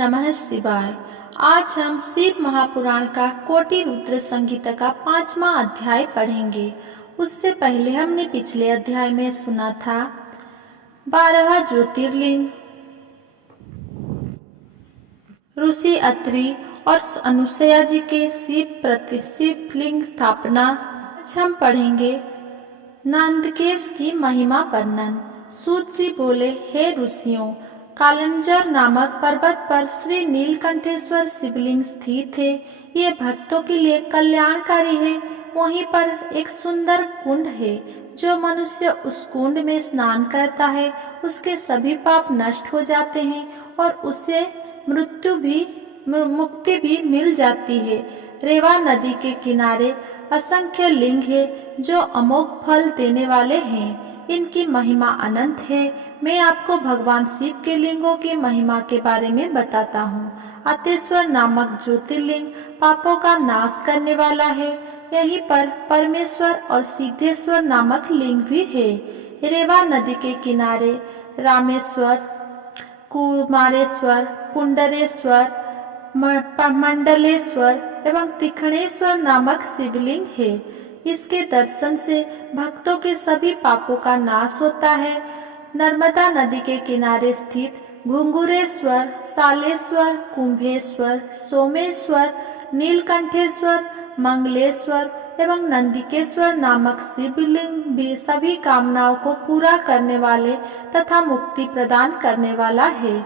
नमः शिवाय। आज हम शिव महापुराण का कोटि रुद्र संगीता का 5वां अध्याय पढ़ेंगे। उससे पहले हमने पिछले अध्याय में सुना था 12 ज्योतिर्लिंग, ऋषि अत्रि और अनुसुईया जी के शिवलिंग स्थापना। आज हम पढ़ेंगे नंदकेश की महिमा वर्णन। सूत जी बोले, हे ऋषियों, कालंजर नामक पर्वत पर श्री नीलकंठेश्वर शिवलिंग स्थित है। ये भक्तों के लिए कल्याणकारी है। वहीं पर एक सुंदर कुंड है। जो मनुष्य उस कुंड में स्नान करता है उसके सभी पाप नष्ट हो जाते हैं और उसे मुक्ति भी मिल जाती है। रेवा नदी के किनारे असंख्य लिंग है जो अमोघ फल देने वाले हैं। इनकी महिमा अनंत है। मैं आपको भगवान शिव के लिंगों की महिमा के बारे में बताता हूँ। अतेश्वर नामक ज्योतिर्लिंग पापों का नाश करने वाला है। यहीं पर परमेश्वर और सिद्धेश्वर नामक लिंग भी है। रेवा नदी के किनारे रामेश्वर, कुमारेश्वर, पुंडरेश्वर, मंडलेश्वर एवं तीक्ष्णेश्वर नामक शिवलिंग है। इसके दर्शन से भक्तों के सभी पापों का नाश होता है। नर्मदा नदी के किनारे स्थित घुंघुरेश्वर, सालेश्वर, कुंभेश्वर, सोमेश्वर, नीलकंठेश्वर, मंगलेश्वर एवं नंदिकेश्वर नामक शिवलिंग भी सभी कामनाओं को पूरा करने वाले तथा मुक्ति प्रदान करने वाला है।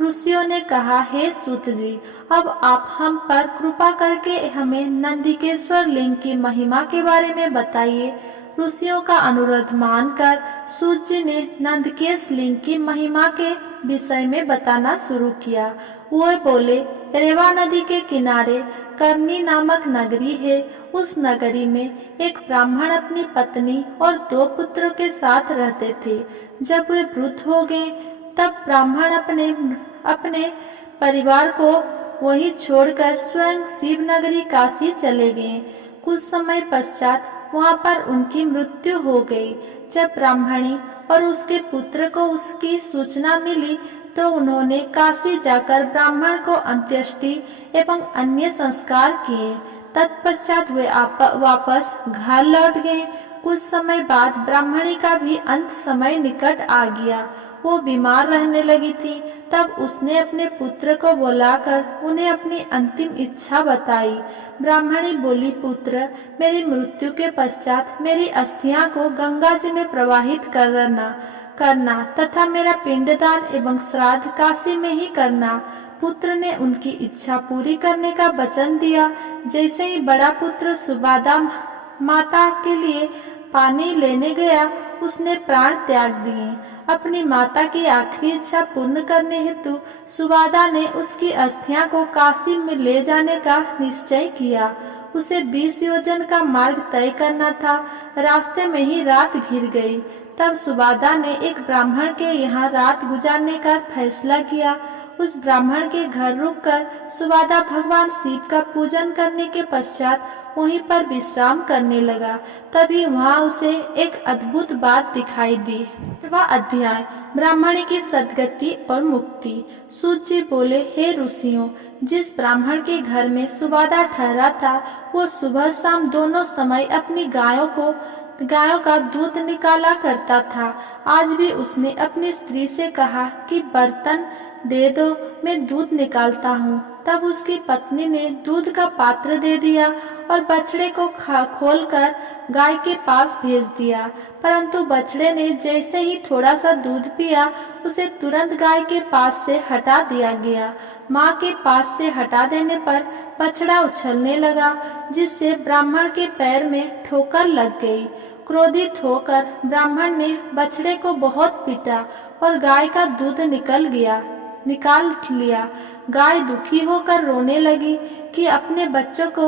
ऋषियों ने कहा, हे सूत जी, अब आप हम पर कृपा करके हमें नंदिकेश्वर लिंग की महिमा के बारे में बताइए। ऋषियों का अनुरोध मानकर सूत जी ने नंदकेश लिंग की महिमा के विषय में बताना शुरू किया। वो बोले, रेवा नदी के किनारे करनी नामक नगरी है। उस नगरी में एक ब्राह्मण अपनी पत्नी और 2 पुत्रों के साथ रहते थे। जब वे वृद्ध हो गए तब ब्राह्मण अपने परिवार को वहीं छोड़कर स्वयं शिव नगरी काशी चले गए। कुछ समय पश्चात वहां पर उनकी मृत्यु हो गई। जब ब्राह्मणी और उसके पुत्र को उसकी सूचना मिली तो उन्होंने काशी जाकर ब्राह्मण को अंत्येष्टि एवं अन्य संस्कार किए। तत्पश्चात वे वापस घर लौट गए। कुछ समय बाद ब्राह्मणी का भी अंत समय निकट आ गया। वो बीमार रहने लगी थी। तब उसने अपने पुत्र को बुलाकर उन्हें अपनी अंतिम इच्छा बताई। ब्राह्मणी बोली, पुत्र, मेरी मृत्यु के पश्चात मेरी अस्थियां को गंगा जी में प्रवाहित करना तथा मेरा पिंडदान एवं श्राद्ध काशी में ही करना। पुत्र ने उनकी इच्छा पूरी करने का वचन दिया। जैसे ही बड़ा पुत्र सुबादा माता के लिए पानी लेने गया, उसने प्राण त्याग दिए। अपनी माता की आखिरी इच्छा पूर्ण करने हेतु सुबादा ने उसकी अस्थियां को काशी में ले जाने का निश्चय किया। उसे 20 योजन का मार्ग तय करना था। रास्ते में ही रात घिर गई। तब सुबादा ने एक ब्राह्मण के यहाँ रात गुजारने का फैसला किया। उस ब्राह्मण के घर रुककर सुबादा भगवान शिव का पूजन करने के पश्चात वहीं पर विश्राम करने लगा। तभी वहां उसे एक अद्भुत बात दिखाई दी। वह अध्याय ब्राह्मणी की सद्गति और मुक्ति। सूत जी बोले, हे ऋषियों, जिस ब्राह्मण के घर में सुबादा ठहरा था वो सुबह शाम दोनों समय अपनी गायों का दूध निकाला करता था। आज भी उसने अपनी स्त्री से कहा कि बर्तन दे दो, मैं दूध निकालता हूँ। तब उसकी पत्नी ने दूध का पात्र दे दिया और बछड़े को खोलकर गाय के पास भेज दिया। परंतु बछड़े ने जैसे ही थोड़ा सा दूध पिया, उसे तुरंत गाय के पास से हटा दिया गया। माँ के पास से हटा देने पर बछड़ा उछलने लगा, जिससे ब्राह्मण के पैर में ठोकर लग गई। क्रोधित होकर ब्राह्मण ने बछड़े को बहुत पीटा और गाय का दूध निकाल लिया। गाय दुखी होकर रोने लगी कि अपने बच्चों को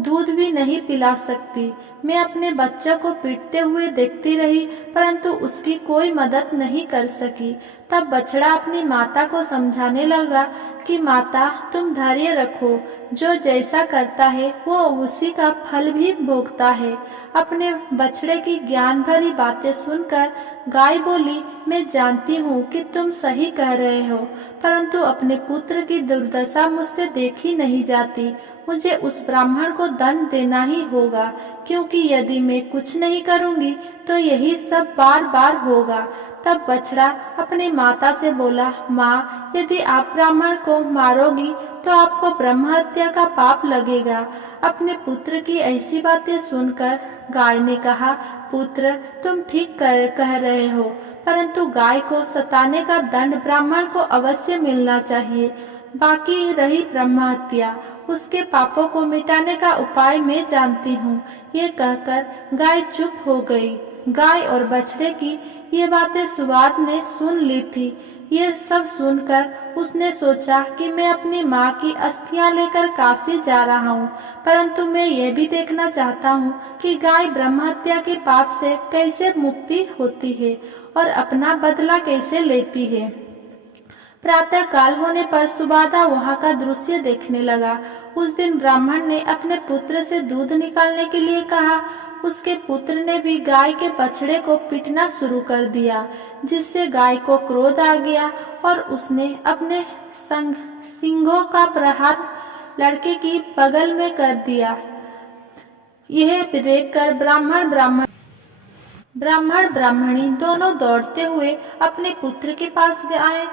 दूध भी नहीं पिला सकती। मैं अपने बच्चों को पीटते हुए देखती रही, परंतु उसकी कोई मदद नहीं कर सकी। तब बछड़ा अपनी माता को समझाने लगा कि माता, तुम धैर्य रखो, जो जैसा करता है वो उसी का फल भी भोगता है। अपने बछड़े की ज्ञान भरी बातें सुनकर गाय बोली, मैं जानती हूँ कि तुम सही कह रहे हो, परंतु अपने पुत्र की दुर्दशा मुझसे देखी नहीं जाती। मुझे उस ब्राह्मण को दंड देना ही होगा, क्योंकि यदि मैं कुछ नहीं करूँगी तो यही सब बार बार होगा। तब बछड़ा अपनी माता से बोला, माँ, यदि आप ब्राह्मण को मारोगी तो आपको ब्रह्म हत्या का पाप लगेगा। अपने पुत्र की ऐसी बातें सुनकर गाय ने कहा, पुत्र, तुम ठीक कह रहे हो, परंतु गाय को सताने का दंड ब्राह्मण को अवश्य मिलना चाहिए। बाकी रही ब्रह्म हत्या, उसके पापों को मिटाने का उपाय मैं जानती हूँ। ये कहकर गाय चुप हो गई। गाय और बछड़े की ये बातें सुवाद ने सुन ली थी। ये सब सुनकर उसने सोचा कि मैं अपनी माँ की अस्थियां लेकर काशी जा रहा हूँ, परंतु मैं ये भी देखना चाहता हूँ कि गाय ब्रह्म हत्या के पाप से कैसे मुक्ति होती है और अपना बदला कैसे लेती है। प्रातः काल होने पर सुबादा वहां का दृश्य देखने लगा। उस दिन ब्राह्मण ने अपने पुत्र से दूध निकालने के लिए कहा। उसके पुत्र ने भी गाय के बछड़े को पीटना शुरू कर दिया, जिससे गाय को क्रोध आ गया और उसने अपने सिंगों का प्रहार लड़के की बगल में कर दिया। यह देखकर ब्राह्मण ब्राह्मणी दोनों दौड़ते हुए अपने पुत्र के पास आए,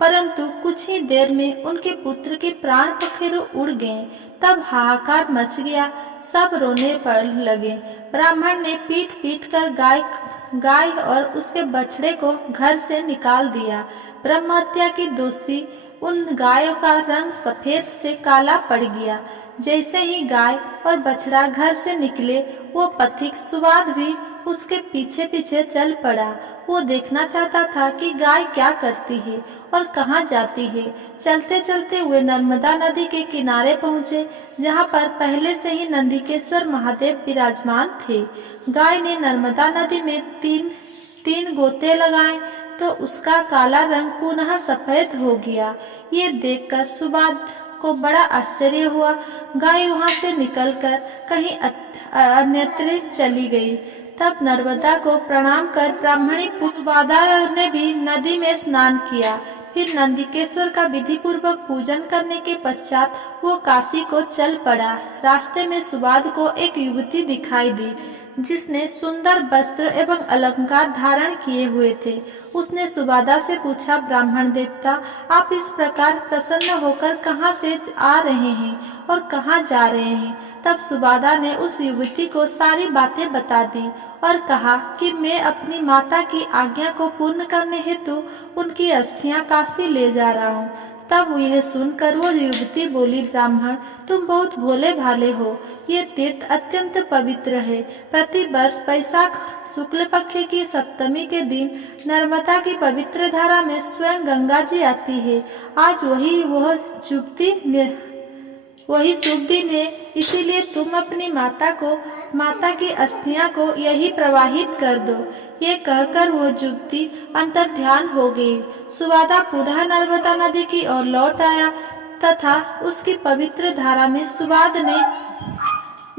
परंतु कुछ ही देर में उनके पुत्र के प्राण पखेरु उड़ गए। तब हाहाकार मच गया, सब रोने पर लगे। ब्राह्मण ने पीट पीट कर गाय और उसके बछड़े को घर से निकाल दिया। ब्रह्म हत्या की दोषी उन गायों का रंग सफेद से काला पड़ गया। जैसे ही गाय और बछड़ा घर से निकले, वो पथिक सुवाद भी उसके पीछे पीछे चल पड़ा। वो देखना चाहता था कि गाय क्या करती है और कहाँ जाती है। चलते चलते हुए नर्मदा नदी के किनारे पहुँचे, जहाँ पर पहले से ही नंदिकेश्वर महादेव विराजमान थे। गाय ने नर्मदा नदी में तीन गोते लगाए तो उसका काला रंग पुनः सफेद हो गया। ये देखकर सुबाद को बड़ा आश्चर्य हुआ। गाय वहां से निकलकर कहीं अन्यत्र चली गई। तब नर्मदा को प्रणाम कर ब्राह्मणी सुबादा ने भी नदी में स्नान किया। फिर नंदिकेश्वर का विधि पूर्वक पूजन करने के पश्चात वो काशी को चल पड़ा। रास्ते में सुबाद को एक युवती दिखाई दी, जिसने सुंदर वस्त्र एवं अलंकार धारण किए हुए थे। उसने सुबादा से पूछा, ब्राह्मण देवता, आप इस प्रकार प्रसन्न होकर कहाँ से आ रहे हैं और कहाँ जा रहे हैं? तब सुबादा ने उस युवती को सारी बातें बता दी और कहा कि मैं अपनी माता की आज्ञा को पूर्ण करने हेतु उनकी अस्थियां काशी ले जा रहा हूँ। तब यह सुनकर वो युवती बोली, ब्राह्मण, तुम बहुत भोले भाले हो। ये तीर्थ अत्यंत पवित्र है। प्रति वर्ष वैशाख शुक्ल पक्ष की सप्तमी के दिन नर्मदा की पवित्र धारा में स्वयं गंगा जी आती है। आज वही शुभ दिन है, इसीलिए तुम अपनी माता की अस्थियां को यही प्रवाहित कर दो। ये कहकर वो युवती अंतर ध्यान हो गई। सुबादा पुनः नर्मदा नदी की ओर लौट आया तथा उसकी पवित्र धारा में सुबाद ने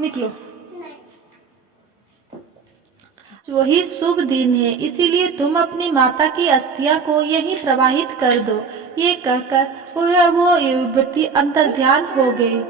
निकलो। वही शुभ दिन है, इसीलिए तुम अपनी माता की अस्थियां को यहीं प्रवाहित कर दो। ये कहकर वो युवती अंतर्ध्यान हो गई।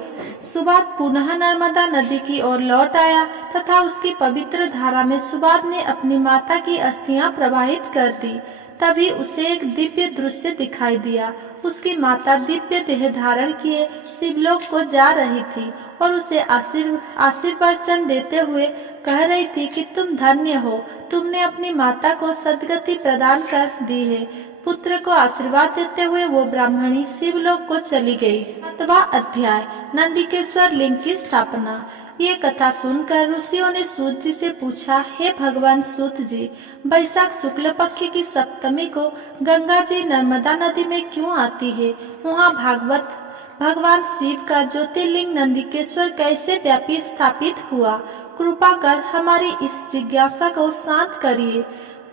सुबाद पुनः नर्मदा नदी की ओर लौट आया तथा उसकी पवित्र धारा में सुबाद ने अपनी माता की अस्थियां प्रवाहित कर दी। तभी उसे एक दिव्य दृश्य दिखाई दिया। उसकी माता दिव्य देह धारण किए शिवलोक को जा रही थी और उसे आशीर्वचन देते हुए कह रही थी कि तुम धन्य हो, तुमने अपनी माता को सद्गति प्रदान कर दी है। पुत्र को आशीर्वाद देते हुए वो ब्राह्मणी शिवलोक को चली गई। 7वां अध्याय, नंदिकेश्वर लिंग की स्थापना। ये कथा सुनकर ऋषियों ने सूत जी से पूछा, हे भगवान सूत जी, वैशाख शुक्ल पक्ष की सप्तमी को गंगा जी नर्मदा नदी में क्यों आती है? वहाँ भगवान शिव का ज्योतिर्लिंग नंदिकेश्वर कैसे व्यापी स्थापित हुआ? कृपा कर हमारी इस जिज्ञासा को शांत करिए।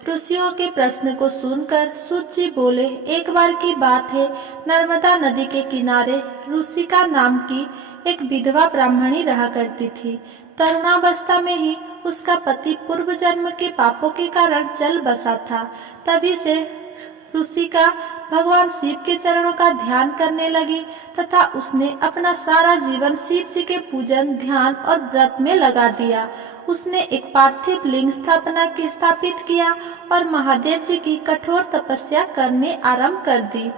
ऋषियों के प्रश्न को सुनकर सूत जी बोले, एक बार की बात है, नर्मदा नदी के किनारे ऋषिका नाम की एक विधवा ब्राह्मणी रहा करती थी। तरुणावस्था में ही उसका पति पूर्व जन्म के पापों के कारण चल बसा था। तभी से ऋषिका भगवान शिव के चरणों का ध्यान करने लगी तथा उसने अपना सारा जीवन शिव जी के पूजन, ध्यान और व्रत में लगा दिया। उसने एक पार्थिव लिंग स्थापित किया और महादेव जी की कठोर तपस्या करने आरंभ कर दी।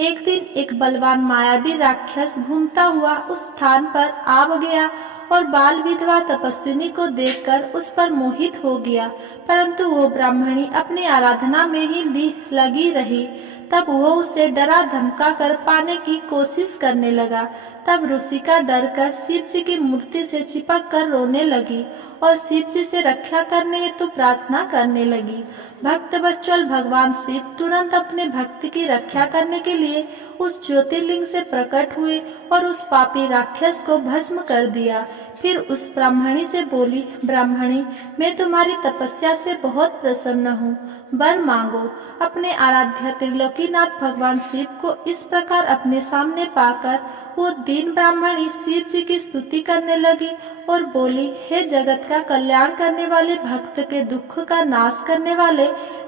एक दिन एक बलवान मायावी राक्षस घूमता हुआ उस स्थान पर आ गया और बाल विधवा तपस्विनी को देखकर उस पर मोहित हो गया, परंतु वो ब्राह्मणी अपनी आराधना में ही लगी रही। तब वो उसे डरा धमका कर पाने की कोशिश करने लगा। तब ऋषिका डर कर शिव जी की मूर्ति से चिपक कर रोने लगी और शिव जी से रक्षा करने हेतु प्रार्थना करने लगी। भक्त वत्सल भगवान शिव तुरंत अपने भक्त की रक्षा करने के लिए उस ज्योतिर्लिंग से प्रकट हुए और उस पापी राक्षस को भस्म कर दिया। फिर उस ब्राह्मणी से बोली, ब्राह्मणी, मैं तुम्हारी तपस्या से बहुत प्रसन्न हूँ, वर मांगो। अपने आराध्य त्रिलोकीनाथ भगवान शिव को इस प्रकार अपने सामने पाकर वो दीन ब्राह्मणी शिव जी की स्तुति करने लगी और बोली, हे जगत का कल्याण करने वाले, भक्त के दुख का नाश करने वाले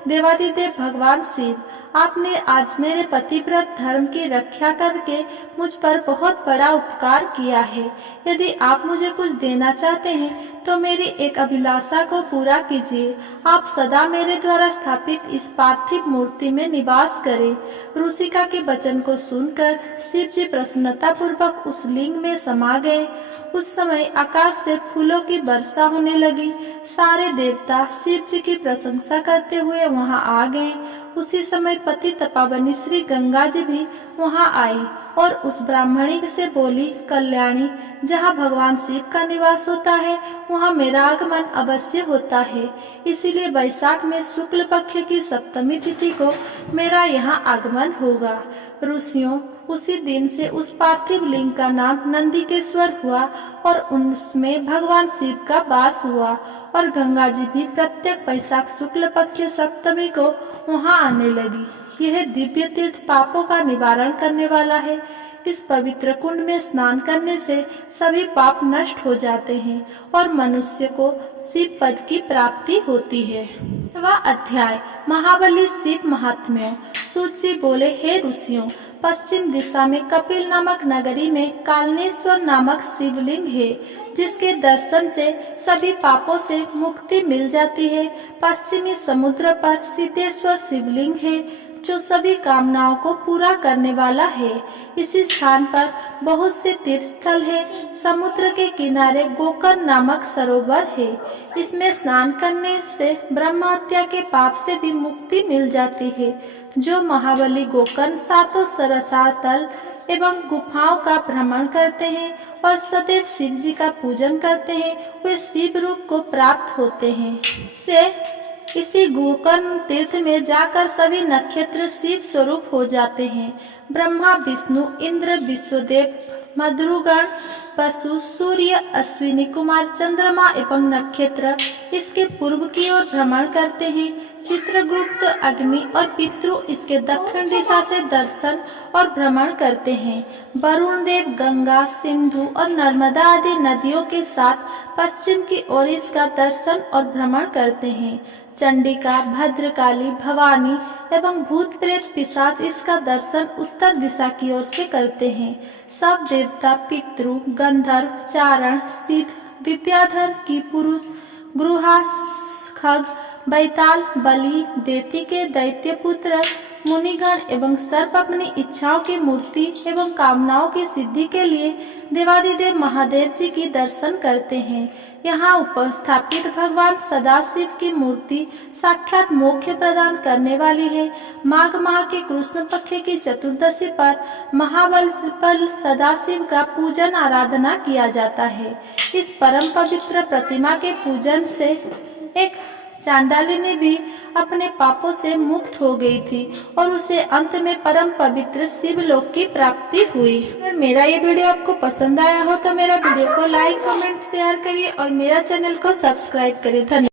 देवादिदेव भगवान शिव, आपने आज मेरे पतिव्रत धर्म की रक्षा करके मुझ पर बहुत बड़ा उपकार किया है। यदि आप मुझे कुछ देना चाहते हैं तो मेरी एक अभिलाषा को पूरा कीजिए। आप सदा मेरे द्वारा स्थापित इस पार्थिव मूर्ति में निवास करें। ऋषिका के वचन को सुनकर शिव जी प्रसन्नता पूर्वक उस लिंग में समा गए। उस समय आकाश से फूलों की वर्षा होने लगी। सारे देवता शिव जी की प्रशंसा करते हुए वहां आ गए। उसी समय पति तपावनी श्री गंगा जी भी वहां आई और उस ब्राह्मणी से बोली, कल्याणी, जहाँ भगवान शिव का निवास होता है वहाँ मेरा आगमन अवश्य होता है। इसीलिए वैशाख में शुक्ल पक्ष की सप्तमी तिथि को मेरा यहाँ आगमन होगा। ऋषियों, उसी दिन से उस पार्थिव लिंग का नाम नंदिकेश्वर हुआ और उनमें भगवान शिव का वास हुआ और गंगा जी भी प्रत्येक वैशाख शुक्ल पक्ष सप्तमी को वहां आने लगी। यह दिव्य तीर्थ पापों का निवारण करने वाला है। इस पवित्र कुंड में स्नान करने से सभी पाप नष्ट हो जाते हैं और मनुष्य को शिव पद की प्राप्ति होती है। वह अध्याय महाबली शिव महात्म्य। सूत जी बोले, हे ऋषियों, पश्चिम दिशा में कपिल नामक नगरी में कालनेश्वर नामक शिवलिंग है, जिसके दर्शन से सभी पापों से मुक्ति मिल जाती है। पश्चिमी समुद्र पर सिद्धेश्वर शिवलिंग है, जो सभी कामनाओं को पूरा करने वाला है। इसी स्थान पर बहुत से तीर्थ स्थल है। समुद्र के किनारे गोकर्ण नामक सरोवर है। इसमें स्नान करने से ब्रह्म हत्या के पाप से भी मुक्ति मिल जाती है। जो महाबली गोकर्ण सातों सरसातल एवं गुफाओं का भ्रमण करते हैं और सदैव शिव जी का पूजन करते हैं, वे शिव रूप को प्राप्त होते हैं। इसी गोकर्ण तीर्थ में जाकर सभी नक्षत्र शिव स्वरूप हो जाते हैं। ब्रह्मा, विष्णु, इंद्र, विश्वदेव, मधुगण, पशु, सूर्य, अश्विनी कुमार, चंद्रमा एवं नक्षत्र इसके पूर्व की ओर भ्रमण करते हैं। चित्रगुप्त, अग्नि और पितृ इसके दक्षिण दिशा से दर्शन और भ्रमण करते हैं। वरुण देव गंगा, सिंधु और नर्मदा आदि नदियों के साथ पश्चिम की ओर इसका दर्शन और भ्रमण करते हैं। चंडिका, भद्रकाली, भवानी एवं भूत प्रेत पिशाच इसका दर्शन उत्तर दिशा की ओर से करते हैं। सब देवता, पितृ, गंधर्व, चारण, सिद्ध, विद्याधर, की पुरुष, गुहा, खग, बैताल, बलि, देती के दैत्य पुत्र, मुनिगण एवं सर्प अपनी इच्छाओं की मूर्ति एवं कामनाओं की सिद्धि के लिए देवादिदेव महादेव जी की दर्शन करते हैं। यहाँ उपस्थापित भगवान सदाशिव की मूर्ति साक्षात मोक्ष प्रदान करने वाली है। माघ माह के कृष्ण पक्ष की चतुर्दशी पर महाबल सदाशिव का पूजन आराधना किया जाता है। इस परम पवित्र प्रतिमा के पूजन से एक चांडालिनी भी अपने पापों से मुक्त हो गई थी और उसे अंत में परम पवित्र शिवलोक की प्राप्ति हुई। अगर मेरा ये वीडियो आपको पसंद आया हो तो मेरा वीडियो को लाइक, कमेंट, शेयर करिए और मेरा चैनल को सब्सक्राइब करिए। धन्यवाद।